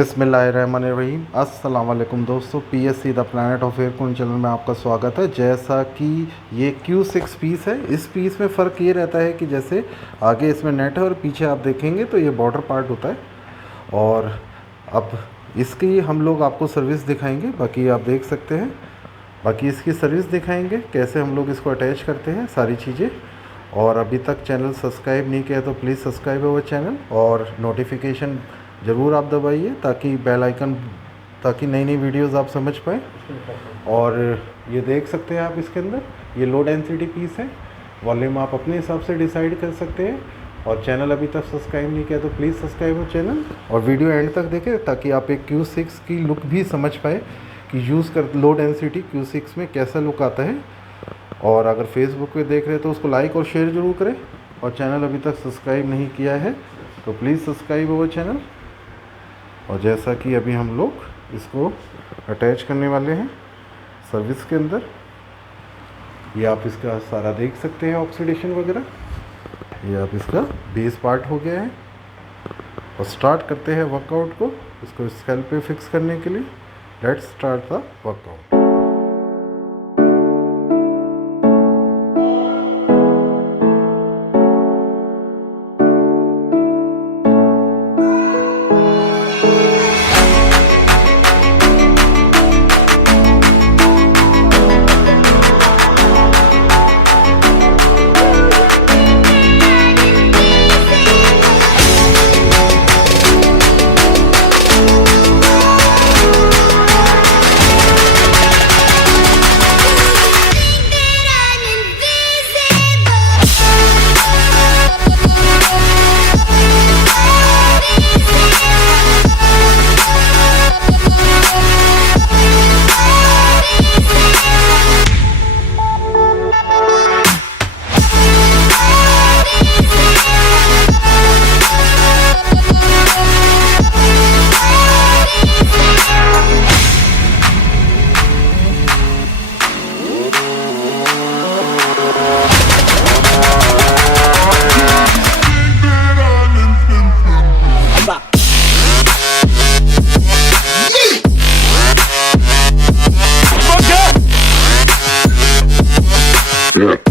बिस्मिल्लाहिर्रहमानिर्रहीम। अस्सलाम वालेकुम दोस्तों, PSC द प्लैनेट ऑफ एयरकून चैनल में आपका स्वागत है। जैसा कि ये Q6 पीस है, इस पीस में फ़र्क ये रहता है कि जैसे आगे इसमें नेट है और पीछे आप देखेंगे तो ये बॉर्डर पार्ट होता है। और अब इसकी हम लोग आपको सर्विस दिखाएंगे, बाकी आप देख सकते हैं। बाकी इसकी सर्विस दिखाएंगे, कैसे हम लोग इसको अटैच करते हैं, सारी चीज़ें। और अभी तक चैनल सब्सक्राइब नहीं किया तो प्लीज़ सब्सक्राइब अवर चैनल और नोटिफिकेशन ज़रूर आप दबाइए ताकि बेल आइकन, ताकि नई नई वीडियोस आप समझ पाएँ। और ये देख सकते हैं आप, इसके अंदर ये लो डेंसिटी पीस है। वॉल्यूम आप अपने हिसाब से डिसाइड कर सकते हैं। और चैनल अभी तक सब्सक्राइब नहीं किया तो प्लीज़ सब्सक्राइब हो चैनल और वीडियो एंड तक देखें ताकि आप एक Q6 की लुक भी समझ पाए कि यूज़ कर लो डेंसिटी Q6 में कैसा लुक आता है। और अगर फेसबुक पे देख रहे हैं तो उसको लाइक और शेयर ज़रूर करें। और चैनल अभी तक सब्सक्राइब नहीं किया है तो प्लीज़ सब्सक्राइब अवर चैनल। और जैसा कि अभी हम लोग इसको अटैच करने वाले हैं सर्विस के अंदर, ये आप इसका सारा देख सकते हैं, ऑक्सीडेशन वगैरह। ये आप इसका बेस पार्ट हो गया है। और स्टार्ट करते हैं वर्कआउट को, इसको स्कैल्प पे फिक्स करने के लिए। Let's start the workout. Yeah.